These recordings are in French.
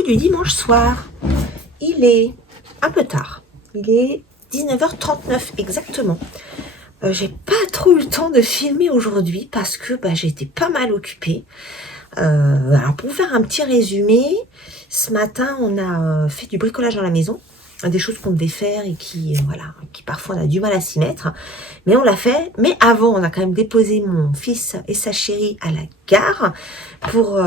coucou du dimanche soir. Il est un peu tard. Il est 19h39 exactement. J'ai pas trop eu le temps de filmer aujourd'hui parce que j'étais pas mal occupée. Alors pour vous faire un petit résumé, ce matin on a fait du bricolage dans la maison. Des choses qu'on devait faire et qui parfois on a du mal à s'y mettre, mais on l'a fait. Mais avant, on a quand même déposé mon fils et sa chérie à la gare pour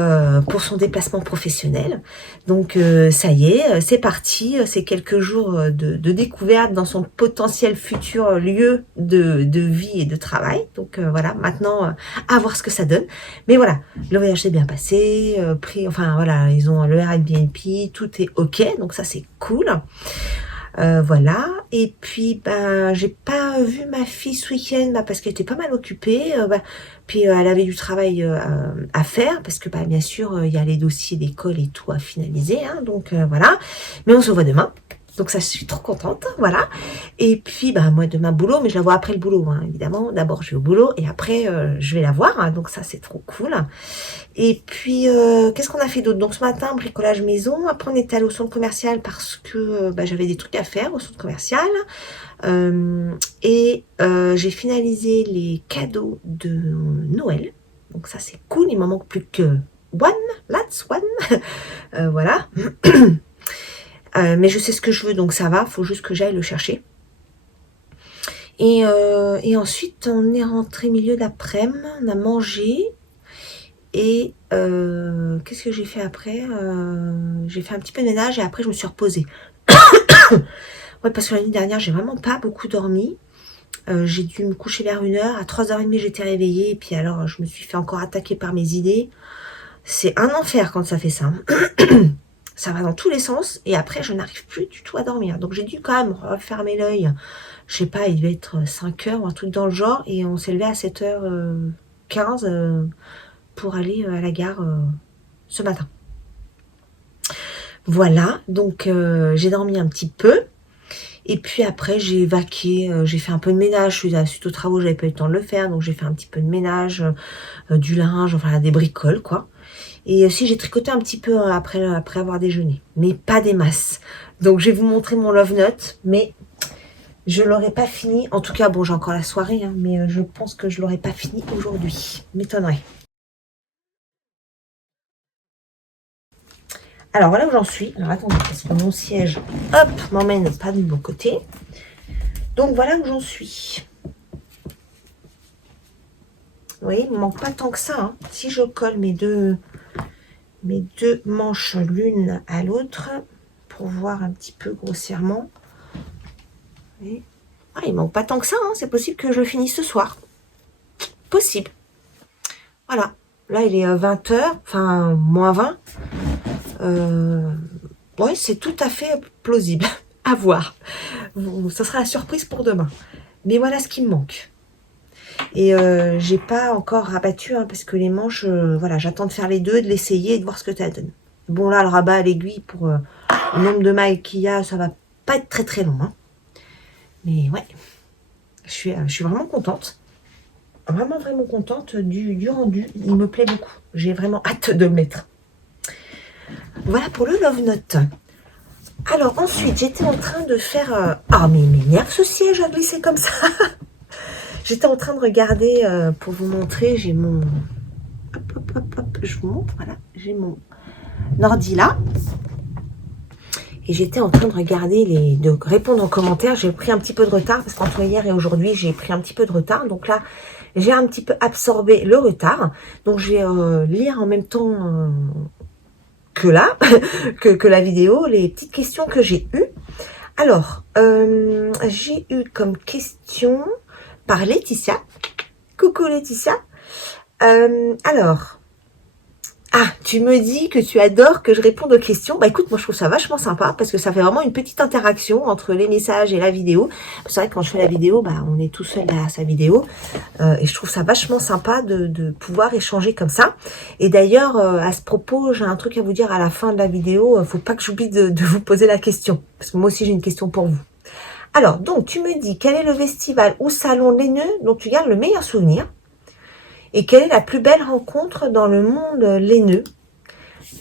son déplacement professionnel. Donc ça y est, c'est parti. C'est quelques jours de découverte dans son potentiel futur lieu de vie et de travail. Donc voilà, maintenant à voir ce que ça donne. Mais voilà, le voyage s'est bien passé. Ils ont le Airbnb, tout est ok. Donc ça c'est cool. Voilà, et puis j'ai pas vu ma fille ce week-end parce qu'elle était pas mal occupée, puis elle avait du travail à faire parce que bien sûr il y a les dossiers d'école et tout à finaliser, hein, donc voilà, mais on se voit demain. Donc ça, je suis trop contente, voilà. Et puis, moi, demain, boulot, mais je la vois après le boulot, hein, évidemment. D'abord, je vais au boulot et après, je vais la voir. Hein, donc ça, c'est trop cool. Et puis, qu'est-ce qu'on a fait d'autre? Donc ce matin, bricolage maison. Après, on est allé au centre commercial parce que j'avais des trucs à faire au centre commercial. J'ai finalisé les cadeaux de Noël. Donc ça, c'est cool. Il m'en manque plus que one. Voilà. Mais je sais ce que je veux, donc ça va, faut juste que j'aille le chercher. Et ensuite, on est rentré milieu d'après-midi, on a mangé. Et qu'est-ce que j'ai fait après? J'ai fait un petit peu de ménage et après, je me suis reposée. Ouais, parce que la nuit dernière, j'ai vraiment pas beaucoup dormi. J'ai dû me coucher vers 1h. À 3h30, j'étais réveillée. Et puis alors, je me suis fait encore attaquer par mes idées. C'est un enfer quand ça fait ça. Ça va dans tous les sens et après je n'arrive plus du tout à dormir. Donc j'ai dû quand même refermer l'œil. Je sais pas, il devait être 5h ou un truc dans le genre et on s'est levé à 7h15 pour aller à la gare ce matin. Voilà, donc j'ai dormi un petit peu et puis après j'ai vaqué, j'ai fait un peu de ménage. Suite aux travaux, j'avais pas eu le temps de le faire, donc j'ai fait un petit peu de ménage, du linge, enfin des bricoles quoi. Et aussi, j'ai tricoté un petit peu après avoir déjeuné, mais pas des masses. Donc, je vais vous montrer mon love note, mais je l'aurai pas fini. En tout cas, bon, j'ai encore la soirée, hein, mais je pense que je l'aurai pas fini aujourd'hui. M'étonnerait. Alors, voilà où j'en suis. Alors, attendez, parce que mon siège, hop, m'emmène pas du bon côté. Donc, voilà où j'en suis. Vous voyez, il me manque pas tant que ça. Hein. Si je colle mes deux manches l'une à l'autre pour voir un petit peu grossièrement. Il manque pas tant que ça, hein. C'est possible que je le finisse ce soir. Possible. Voilà. Là, il est 20h, enfin, moins 20. Ouais, c'est tout à fait plausible. À voir. Ça sera la surprise pour demain. Mais voilà ce qui me manque. Et j'ai pas encore rabattu hein, parce que les manches, j'attends de faire les deux, de l'essayer et de voir ce que ça donne. Bon là, le rabat à l'aiguille pour le nombre de mailles qu'il y a, ça va pas être très très long. Hein. Mais ouais, je suis vraiment contente. Vraiment contente du rendu. Il me plaît beaucoup. J'ai vraiment hâte de le mettre. Voilà pour le love note. Alors ensuite, j'étais en train de faire... mais il m'énerve ce siège à glisser comme ça. J'étais en train de regarder, pour vous montrer, j'ai mon... Hop, je vous montre, voilà. J'ai mon ordi là. Et j'étais en train de regarder, de répondre aux commentaires. J'ai pris un petit peu de retard, parce qu'entre hier et aujourd'hui, j'ai pris un petit peu de retard. Donc là, j'ai un petit peu absorbé le retard. Donc je vais lire en même temps que là, que la vidéo, les petites questions que j'ai eues. Alors, j'ai eu comme question... par Laetitia. Coucou Laetitia. Alors, tu me dis que tu adores que je réponde aux questions. Écoute, moi je trouve ça vachement sympa parce que ça fait vraiment une petite interaction entre les messages et la vidéo. C'est vrai que quand je fais la vidéo, on est tout seul derrière sa vidéo. Et je trouve ça vachement sympa de pouvoir échanger comme ça. Et d'ailleurs, à ce propos, j'ai un truc à vous dire à la fin de la vidéo. Faut pas que j'oublie de vous poser la question. Parce que moi aussi j'ai une question pour vous. Alors, donc, tu me dis, quel est le festival ou salon laineux dont tu gardes le meilleur souvenir? Et quelle est la plus belle rencontre dans le monde laineux?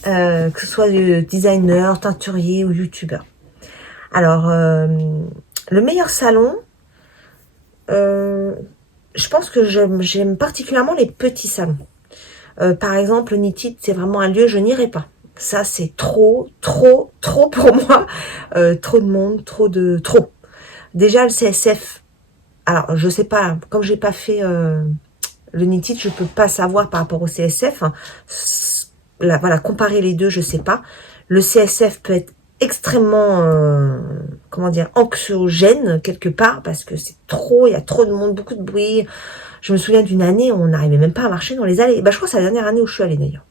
que ce soit designer, teinturier ou youtubeur. Alors, le meilleur salon, je pense que j'aime particulièrement les petits salons. Par exemple, Knitted, c'est vraiment un lieu, je n'irai pas. Ça, c'est trop pour moi. Trop de monde, trop. Déjà, le CSF, alors, je sais pas, comme j'ai pas fait le Knitted, je peux pas savoir par rapport au CSF. Là, voilà, comparer les deux, je sais pas. Le CSF peut être extrêmement, comment dire, anxiogène quelque part, parce que c'est trop, il y a trop de monde, beaucoup de bruit. Je me souviens d'une année où on n'arrivait même pas à marcher dans les allées. Bah, je crois que c'est la dernière année où je suis allée d'ailleurs.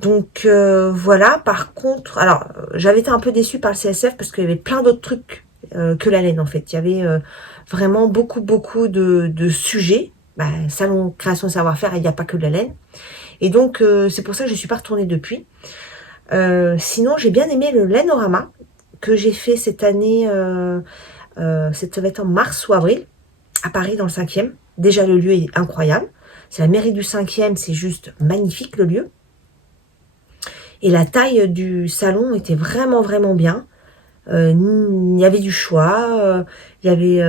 Donc voilà, par contre, alors j'avais été un peu déçue par le CSF parce qu'il y avait plein d'autres trucs que la laine en fait. Il y avait vraiment beaucoup de sujets. Bah, salon création savoir-faire, il n'y a pas que de la laine. Et donc c'est pour ça que je ne suis pas retournée depuis. Sinon, j'ai bien aimé le Lainorama que j'ai fait cette année, ça va être en mars ou avril, à Paris dans le 5e. Déjà, le lieu est incroyable. C'est la mairie du 5e, c'est juste magnifique le lieu. Et la taille du salon était vraiment bien. Il y avait du choix, il y avait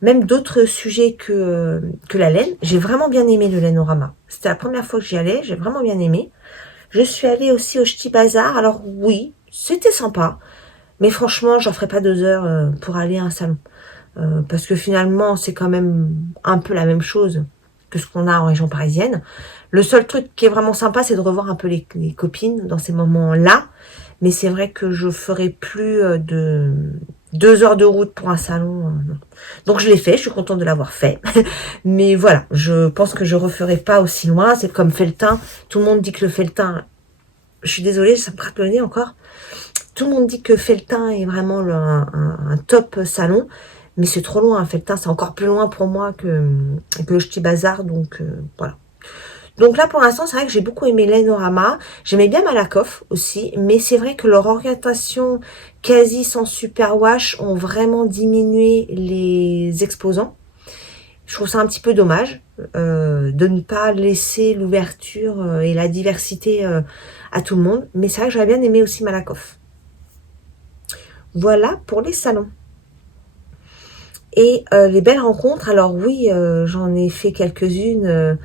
même d'autres sujets que la laine. J'ai vraiment bien aimé le Lainorama. C'était la première fois que j'y allais, j'ai vraiment bien aimé. Je suis allée aussi au Ch'ti Bazar. Alors oui, c'était sympa. Mais franchement, j'en ferai pas 2 heures pour aller à un salon. Parce que finalement, c'est quand même un peu la même chose que ce qu'on a en région parisienne. Le seul truc qui est vraiment sympa, c'est de revoir un peu les copines dans ces moments-là. Mais c'est vrai que je ferai plus de 2 heures de route pour un salon. Non. Donc je l'ai fait, je suis contente de l'avoir fait. Mais voilà, je pense que je referai pas aussi loin. C'est comme Felletin. Tout le monde dit que le Felletin... Je suis désolée, ça me gratte le nez encore. Tout le monde dit que Felletin est vraiment un top salon. Mais c'est trop loin, Felletin, c'est encore plus loin pour moi que le Ch'ti Bazar. Donc voilà. Donc là, pour l'instant, c'est vrai que j'ai beaucoup aimé Lainorama. J'aimais bien Malakoff aussi, mais c'est vrai que leur orientation quasi sans superwash ont vraiment diminué les exposants. Je trouve ça un petit peu dommage de ne pas laisser l'ouverture et la diversité à tout le monde. Mais c'est vrai que j'aurais bien aimé aussi Malakoff. Voilà pour les salons. Et les belles rencontres, alors oui, j'en ai fait quelques-unes.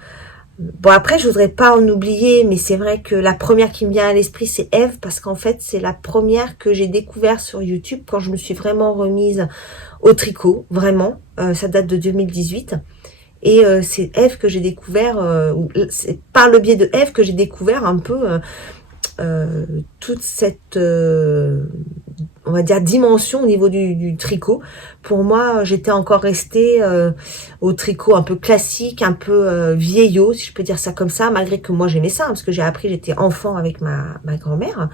Bon, après, je voudrais pas en oublier, mais c'est vrai que la première qui me vient à l'esprit, c'est Eve, parce qu'en fait, c'est la première que j'ai découvert sur YouTube quand je me suis vraiment remise au tricot, vraiment. Ça date de 2018. Et c'est Eve que j'ai découvert, c'est par le biais de Eve que j'ai découvert un peu toute cette, on va dire, dimension au niveau du tricot. Pour moi, j'étais encore restée au tricot un peu classique, un peu vieillot, si je peux dire ça comme ça, malgré que moi j'aimais ça, hein, parce que j'ai appris, j'étais enfant avec ma grand-mère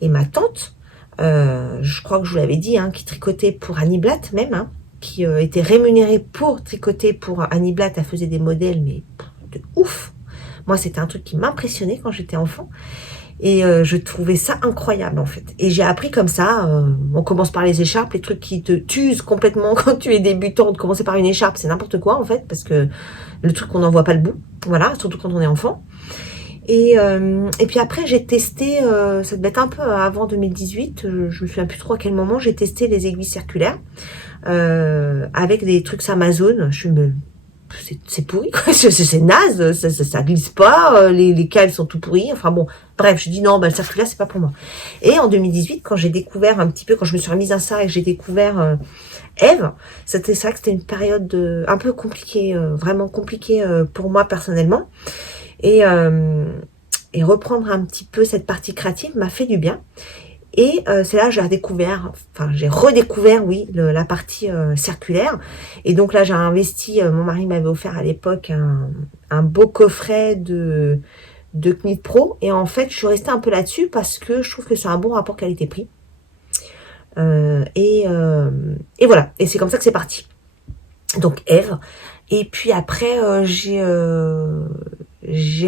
et ma tante, je crois que je vous l'avais dit, hein, qui tricotait pour Annie Blatt même, hein, qui était rémunérée pour tricoter pour Annie Blatt. Elle faisait des modèles, mais de ouf. Moi, c'était un truc qui m'impressionnait quand j'étais enfant. Et je trouvais ça incroyable en fait. Et j'ai appris comme ça, on commence par les écharpes, les trucs qui te tuent complètement quand tu es débutante. Commencer par une écharpe, c'est n'importe quoi en fait, parce que le truc on n'en voit pas le bout. Voilà, surtout quand on est enfant. Et puis après j'ai testé, ça devait être un peu avant 2018, je me souviens plus trop à quel moment, j'ai testé les aiguilles circulaires avec des trucs Amazon. C'est pourri, quoi. C'est naze, ça glisse pas, les cales sont tout pourris, enfin bon, bref, je dis non, bah, le circulaire, c'est pas pour moi. Et en 2018, quand j'ai découvert un petit peu, quand je me suis remise à ça et que j'ai découvert Eve, c'était ça, que c'était une période un peu compliquée, vraiment compliquée pour moi personnellement. Et reprendre un petit peu cette partie créative m'a fait du bien. Et c'est là que j'ai redécouvert, oui, la partie circulaire. Et donc là, j'ai investi, mon mari m'avait offert à l'époque un beau coffret de Knit Pro. Et en fait, je suis restée un peu là-dessus parce que je trouve que c'est un bon rapport qualité-prix. Et voilà, et c'est comme ça que c'est parti. Donc Eve. Et puis après, j'ai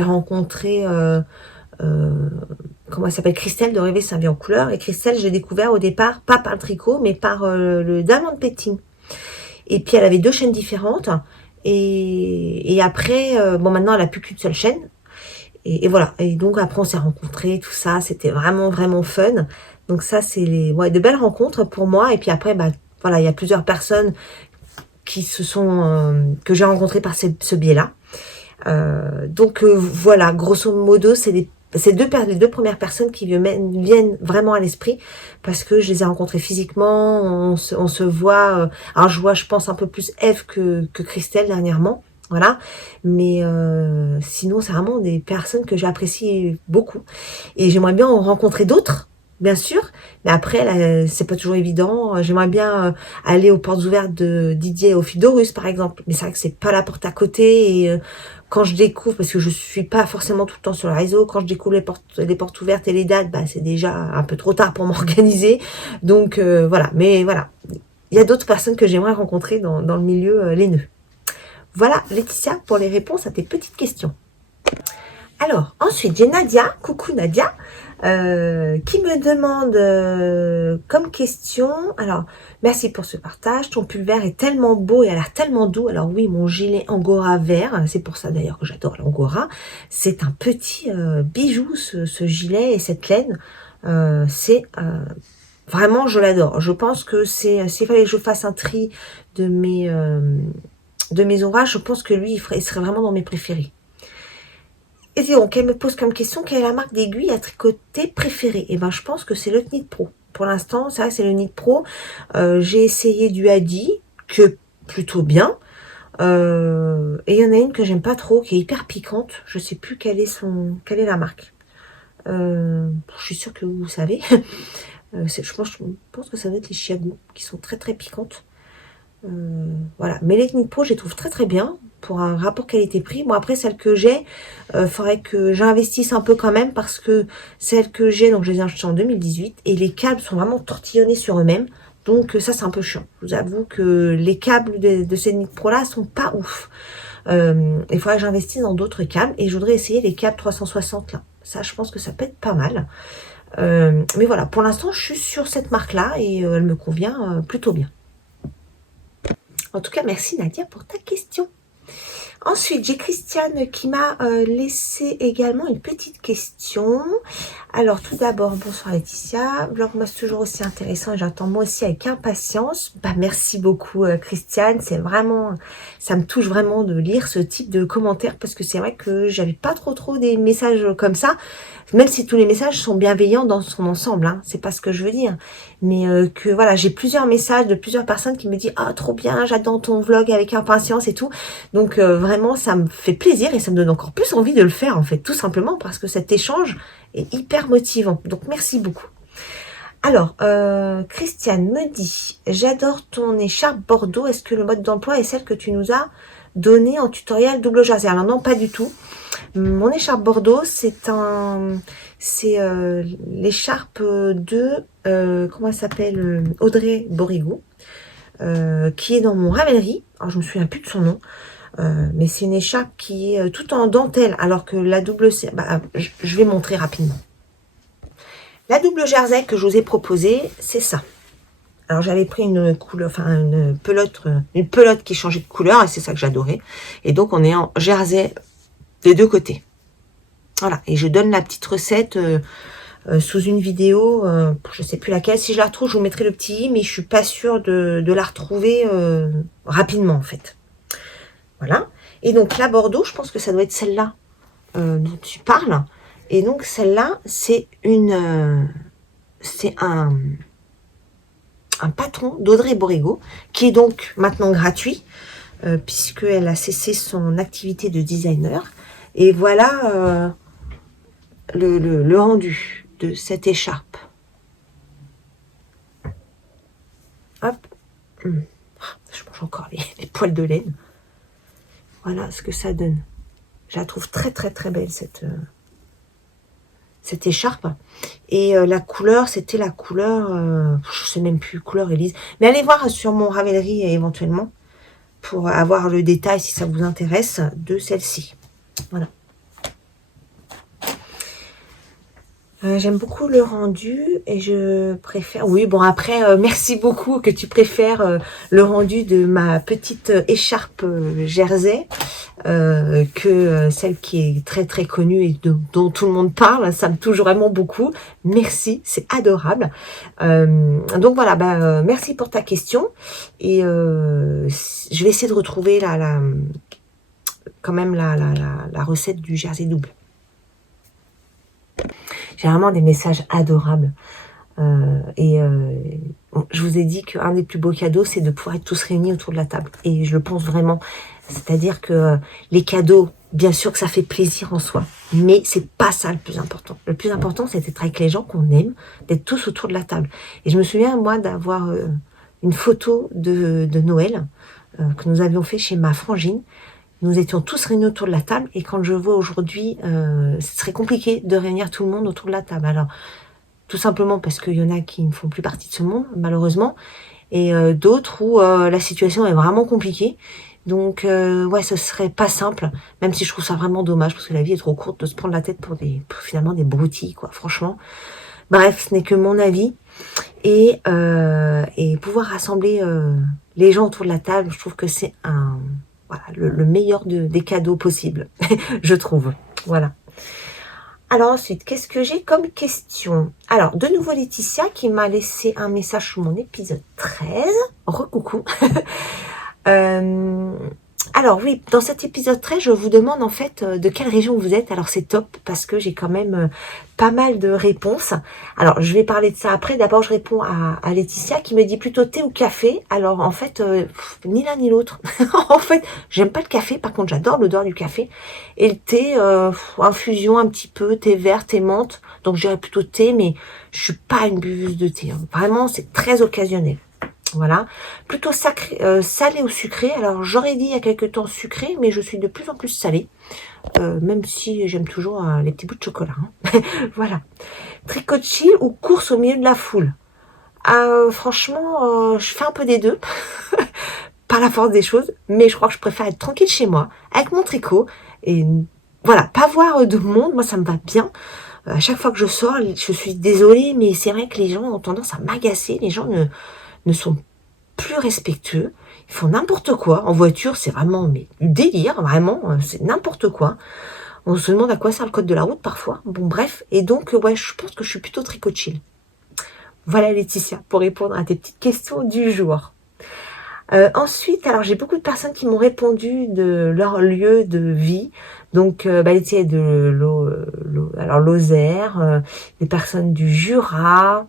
rencontré... comment elle s'appelle, Christelle de Rêver sa vie en couleur. Et Christelle, j'ai découvert au départ, pas par le tricot, mais par le diamond petting. Et puis elle avait 2 chaînes différentes. Et après, bon, maintenant elle a plus qu'une seule chaîne. Et voilà. Et donc après on s'est rencontrés, tout ça, c'était vraiment vraiment fun. Donc ça c'est de belles rencontres pour moi. Et puis après bah voilà, il y a plusieurs personnes qui que j'ai rencontrées par ce biais-là. Voilà, grosso modo, c'est les deux premières personnes qui viennent vraiment à l'esprit parce que je les ai rencontrées physiquement, on se voit, alors je vois je pense un peu plus Eve que Christelle dernièrement, voilà, mais sinon c'est vraiment des personnes que j'apprécie beaucoup et j'aimerais bien en rencontrer d'autres. Bien sûr, mais après, là, c'est pas toujours évident. J'aimerais bien aller aux portes ouvertes de Didier et au Fidorus, par exemple. Mais c'est vrai que c'est pas la porte à côté. Et quand je découvre, parce que je suis pas forcément tout le temps sur le réseau, quand je découvre les portes ouvertes et les dates, bah, c'est déjà un peu trop tard pour m'organiser. Donc voilà. Mais voilà, il y a d'autres personnes que j'aimerais rencontrer dans le milieu les nœuds. Voilà, Laetitia, pour les réponses à tes petites questions. Alors, ensuite, j'ai Nadia. Coucou Nadia. Qui me demande comme question, alors merci pour ce partage, ton pull vert est tellement beau et a l'air tellement doux. Alors oui, mon gilet angora vert, c'est pour ça d'ailleurs que j'adore l'angora, c'est un petit bijou ce gilet et cette laine, c'est vraiment je l'adore. Je pense que s'il fallait que je fasse un tri de mes orages, je pense que lui il serait vraiment dans mes préférés. Et donc, elle me pose comme question, quelle est la marque d'aiguille à tricoter préférée? Et ben, je pense que c'est le Knit Pro. Pour l'instant, c'est vrai, c'est le Knit Pro. J'ai essayé du Hadi, que plutôt bien. Et il y en a une que j'aime pas trop, qui est hyper piquante. Je sais plus quelle est la marque. Je suis sûre que vous savez. Je pense que ça doit être les Chiago, qui sont très très piquantes. Voilà, mais les Knit Pro, je les trouve très très bien pour un rapport qualité-prix. Moi, après, celle que j'ai, faudrait que j'investisse un peu quand même parce que celle que j'ai, donc je les ai achetées en 2018 et les câbles sont vraiment tortillonnés sur eux-mêmes. Donc ça, c'est un peu chiant. Je vous avoue que les câbles de ces Knit Pro là sont pas ouf. Il faudrait que j'investisse dans d'autres câbles et je voudrais essayer les câbles 360 là. Ça, je pense que ça peut être pas mal. Mais voilà, pour l'instant, je suis sur cette marque-là et elle me convient plutôt bien. En tout cas, merci Nadia pour ta question. Ensuite, j'ai Christiane qui m'a laissé également une petite question. Alors, tout d'abord, bonsoir Laetitia. Vlogmas toujours aussi intéressant et j'attends moi aussi avec impatience. Bah, merci beaucoup Christiane. C'est vraiment, ça me touche vraiment de lire ce type de commentaires parce que c'est vrai que j'avais pas trop des messages comme ça. Même si tous les messages sont bienveillants dans son ensemble, hein, c'est pas ce que je veux dire. Mais que voilà, j'ai plusieurs messages de plusieurs personnes qui me disent « Ah, trop bien, j'attends ton vlog avec impatience et tout. » Donc vraiment, ça me fait plaisir et ça me donne encore plus envie de le faire en fait, tout simplement parce que cet échange est hyper motivant. Donc merci beaucoup. Alors, Christiane me dit « J'adore ton écharpe Bordeaux. Est-ce que le mode d'emploi est celle que tu nous as donnée en tutoriel double jersey ?» Alors non, pas du tout. Mon écharpe Bordeaux, c'est l'écharpe de comment elle s'appelle, Audrey Borigo, qui est dans mon Ravelry. Alors je me souviens plus de son nom, mais c'est une écharpe qui est tout en dentelle, alors que la double, je vais montrer rapidement. La double jersey que je vous ai proposée, c'est ça. Alors j'avais pris une couleur, enfin une pelote qui changeait de couleur et c'est ça que j'adorais. Et donc on est en jersey des deux côtés. Voilà, et je donne la petite recette sous une vidéo, je sais plus laquelle. Si je la retrouve, je vous mettrai le petit i, mais je suis pas sûre de la retrouver rapidement en fait. Voilà. Et donc la Bordeaux, je pense que ça doit être celle-là dont tu parles. Et donc celle-là, c'est un patron d'Audrey Borigo, qui est donc maintenant gratuit, puisqu'elle a cessé son activité de designer. Et voilà le rendu de cette écharpe. Hop. Je mange encore les poils de laine. Voilà ce que ça donne. Je la trouve très très très belle cette écharpe. Et la couleur, c'était la couleur, je sais même plus, couleur Elise. Mais allez voir sur mon Ravelry éventuellement pour avoir le détail si ça vous intéresse de celle-ci. Voilà. J'aime beaucoup le rendu et je préfère... Oui, bon après, merci beaucoup que tu préfères le rendu de ma petite écharpe jersey que celle qui est très très connue et dont tout le monde parle. Ça me touche vraiment beaucoup. Merci, c'est adorable. Donc voilà, merci pour ta question. Et je vais essayer de retrouver quand même la recette du jersey double. J'ai vraiment des messages adorables. Bon, je vous ai dit qu'un des plus beaux cadeaux, c'est de pouvoir être tous réunis autour de la table. Et je le pense vraiment. C'est-à-dire que les cadeaux, bien sûr que ça fait plaisir en soi, mais c'est pas ça le plus important. Le plus important, c'est d'être avec les gens qu'on aime, d'être tous autour de la table. Et je me souviens, moi, d'avoir une photo de Noël que nous avions fait chez ma frangine. Nous étions tous réunis autour de la table et quand je vois aujourd'hui, ce serait compliqué de réunir tout le monde autour de la table. Alors, tout simplement parce qu'il y en a qui ne font plus partie de ce monde, malheureusement, et d'autres où la situation est vraiment compliquée. Donc, ouais, ce serait pas simple, même si je trouve ça vraiment dommage parce que la vie est trop courte de se prendre la tête pour finalement des broutilles, quoi, franchement. Bref, ce n'est que mon avis. Et pouvoir rassembler les gens autour de la table, je trouve que c'est voilà, le meilleur des cadeaux possibles, je trouve. Voilà. Alors ensuite, qu'est-ce que j'ai comme question? Alors, de nouveau Laetitia qui m'a laissé un message sur mon épisode 13. Recoucou. Alors oui, dans cet épisode 13, je vous demande en fait de quelle région vous êtes. Alors c'est top parce que j'ai quand même pas mal de réponses. Alors je vais parler de ça après. D'abord je réponds à Laetitia qui me dit plutôt thé ou café. Alors en fait, ni l'un ni l'autre. En fait, j'aime pas le café. Par contre, j'adore l'odeur du café. Et le thé, infusion un petit peu, thé vert, thé menthe. Donc je dirais plutôt thé, mais je suis pas une buveuse de thé. Hein. Vraiment, c'est très occasionnel. Voilà, plutôt salé ou sucré. Alors j'aurais dit il y a quelques temps sucré, mais je suis de plus en plus salée, même si j'aime toujours les petits bouts de chocolat. Hein. Voilà. Tricot chill ou course au milieu de la foule. Franchement, je fais un peu des deux, par la force des choses, mais je crois que je préfère être tranquille chez moi, avec mon tricot, et voilà, pas voir de monde, moi ça me va bien. À chaque fois que je sors, je suis désolée, mais c'est vrai que les gens ont tendance à m'agacer, les gens ne sont plus respectueux, ils font n'importe quoi. En voiture, c'est vraiment du délire, vraiment, c'est n'importe quoi. On se demande à quoi sert le code de la route parfois. Bon, bref, et donc, ouais, je pense que je suis plutôt tricot chill. Voilà Laetitia, pour répondre à tes petites questions du jour. Ensuite, alors j'ai beaucoup de personnes qui m'ont répondu de leur lieu de vie. Donc, Laetitia est de Lozère, des personnes du Jura,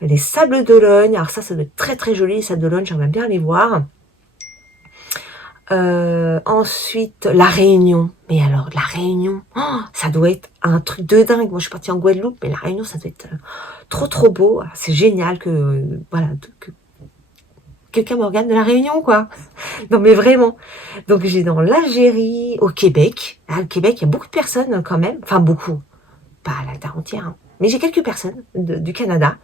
les Sables d'Olonne. Alors ça doit être très très joli, les Sables d'Olonne, j'aimerais bien les voir. Ensuite, la Réunion. Mais alors, la Réunion, ça doit être un truc de dingue. Moi, je suis partie en Guadeloupe, mais la Réunion, ça doit être trop trop beau. C'est génial que quelqu'un me regarde de la Réunion, quoi. Non, mais vraiment. Donc, j'ai dans l'Algérie, au Québec. Au Québec, il y a beaucoup de personnes quand même. Enfin, beaucoup. Pas la terre entière, hein. Mais j'ai quelques personnes du Canada.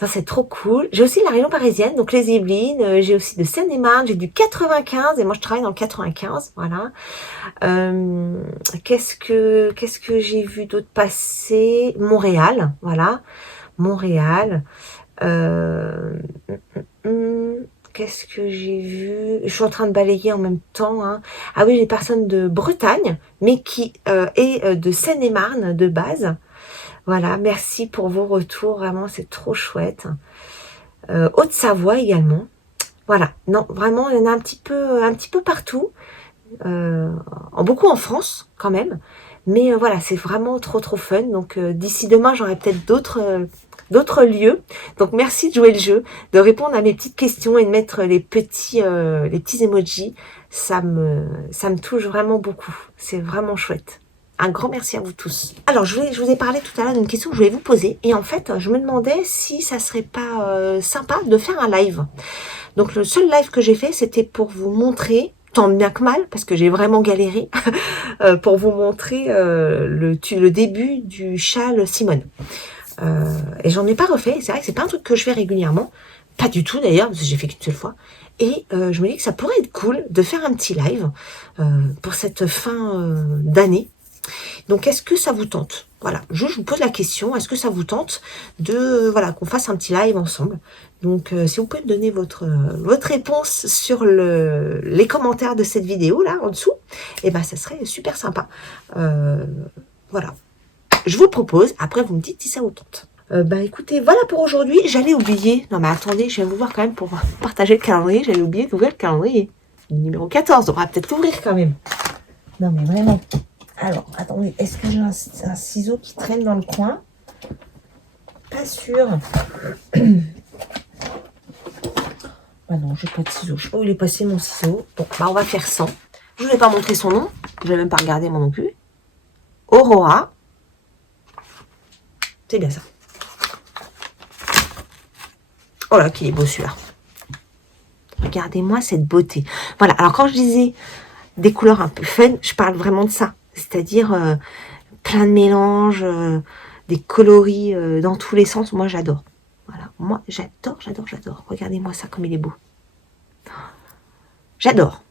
Ça, c'est trop cool. J'ai aussi la région parisienne, donc les Yvelines. J'ai aussi de Seine-et-Marne. J'ai du 95. Et moi, je travaille dans le 95. Voilà. Qu'est-ce que j'ai vu d'autre passer? Montréal. Voilà. Montréal. Qu'est-ce que j'ai vu? Je suis en train de balayer en même temps. Hein. Ah oui, les personnes de Bretagne, mais qui est de Seine-et-Marne de base. Voilà, merci pour vos retours. Vraiment, c'est trop chouette. Haute-Savoie également. Voilà, non, vraiment, il y en a un petit peu partout. Beaucoup en France, quand même. Mais voilà, c'est vraiment trop trop fun. Donc d'ici demain, j'aurai peut-être d'autres lieux. Donc merci de jouer le jeu, de répondre à mes petites questions et de mettre les petits emojis. Ça me touche vraiment beaucoup. C'est vraiment chouette. Un grand merci à vous tous. Alors, je vous ai parlé tout à l'heure d'une question que je voulais vous poser. Et en fait, je me demandais si ça serait pas sympa de faire un live. Donc, le seul live que j'ai fait, c'était pour vous montrer, tant bien que mal, parce que j'ai vraiment galéré, pour vous montrer le début du châle Simone. Et j'en ai pas refait. C'est vrai que c'est pas un truc que je fais régulièrement. Pas du tout d'ailleurs, parce que j'ai fait qu'une seule fois. Et je me dis que ça pourrait être cool de faire un petit live pour cette fin d'année. Donc, est-ce que ça vous tente? Voilà, je vous pose la question, est-ce que ça vous tente de, voilà, qu'on fasse un petit live ensemble? Donc, si vous pouvez me donner votre réponse sur les commentaires de cette vidéo, là, en dessous, et ben, ça serait super sympa. Voilà, je vous le propose, après, vous me dites si ça vous tente. Bah écoutez, voilà pour aujourd'hui. J'allais oublier. Non mais attendez, je viens vous voir quand même pour partager le calendrier. J'allais oublier d'ouvrir le calendrier. Numéro 14, on va peut-être l'ouvrir quand même. Non mais vraiment. Alors, attendez, est-ce que j'ai un ciseau qui traîne dans le coin? Pas sûr. Ah non, j'ai pas de ciseau. Je sais pas où il est passé mon ciseau. Bon, bah on va faire 100. Je ne vais pas montrer son nom. Je vais même pas regarder moi non plus. Aurora. C'est bien ça. Oh là, qu'il est beau celui-là. Regardez-moi cette beauté. Voilà, alors quand je disais des couleurs un peu fun, je parle vraiment de ça. C'est-à-dire plein de mélanges, des coloris dans tous les sens. Moi, j'adore. Voilà, moi, j'adore. Regardez-moi ça, comme il est beau. J'adore.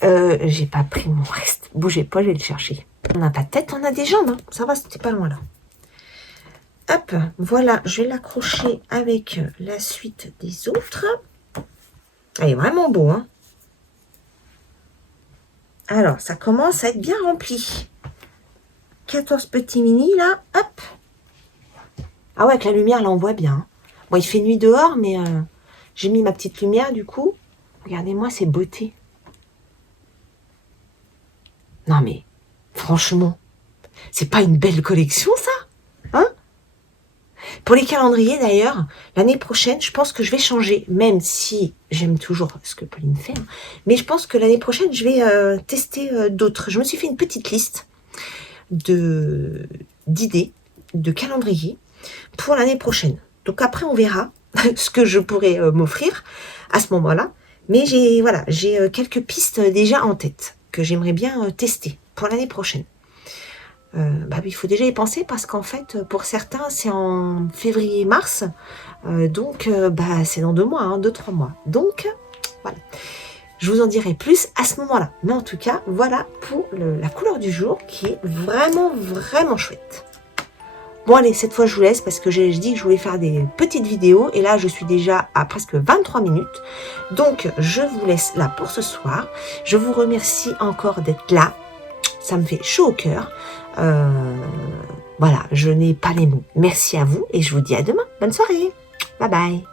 J'ai pas pris mon reste. Bougez pas, je vais le chercher. On n'a pas de tête, on a des jambes. Hein. Ça va, c'était pas loin là. Hop, voilà, je vais l'accrocher avec la suite des autres. Il est vraiment beau, hein. Alors, ça commence à être bien rempli. 14 petits mini, là, hop. Ah ouais, avec la lumière, là, on voit bien. Bon, il fait nuit dehors, mais j'ai mis ma petite lumière, du coup. Regardez-moi ces beautés. Non, mais, franchement, c'est pas une belle collection, ça? Hein? Pour les calendriers, d'ailleurs, l'année prochaine, je pense que je vais changer, même si j'aime toujours ce que Pauline fait. Hein, mais je pense que l'année prochaine, je vais tester d'autres. Je me suis fait une petite liste d'idées, de calendriers pour l'année prochaine. Donc après, on verra ce que je pourrais m'offrir à ce moment-là. Mais j'ai quelques pistes déjà en tête que j'aimerais bien tester pour l'année prochaine. Il faut déjà y penser parce qu'en fait, pour certains, c'est en février-mars. Donc, c'est dans 2 mois, 2-3 mois. Donc, voilà. Je vous en dirai plus à ce moment-là. Mais en tout cas, voilà pour la couleur du jour qui est vraiment, vraiment chouette. Bon, allez, cette fois, je vous laisse parce que j'ai dit que je voulais faire des petites vidéos. Et là, je suis déjà à presque 23 minutes. Donc, je vous laisse là pour ce soir. Je vous remercie encore d'être là. Ça me fait chaud au cœur. Voilà, je n'ai pas les mots. Merci à vous et je vous dis à demain. Bonne soirée. Bye bye.